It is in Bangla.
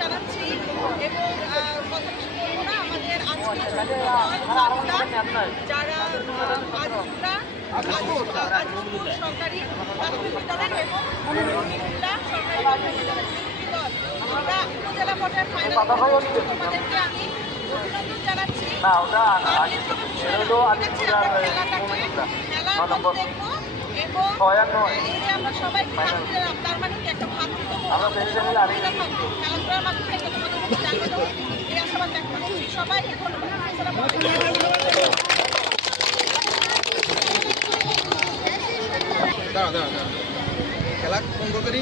জানাচ্ছি এবং আমাদের আজকে যারা আজিজপুর সরকারি প্রাথমিক বিদ্যালয় এবং সরকারি প্রাথমিক বিদ্যালয় দল আমরা উপজেলা পর্যায়ে ফাইনাল তোমাদেরকে আমি অভিনন্দন জানাচ্ছি। খেলার মতো দেখবো এবং এই যে আমরা সবাই ভাগ দিলাম তার মানে কি একটা ভাতৃত্ব খেলাধুলার মাধ্যমে তোমাদের মধ্যে জাগ্রত এই আশাবাদ ব্যক্ত করছি। সবাইকে ধন্যবাদ। খেলা কোন করি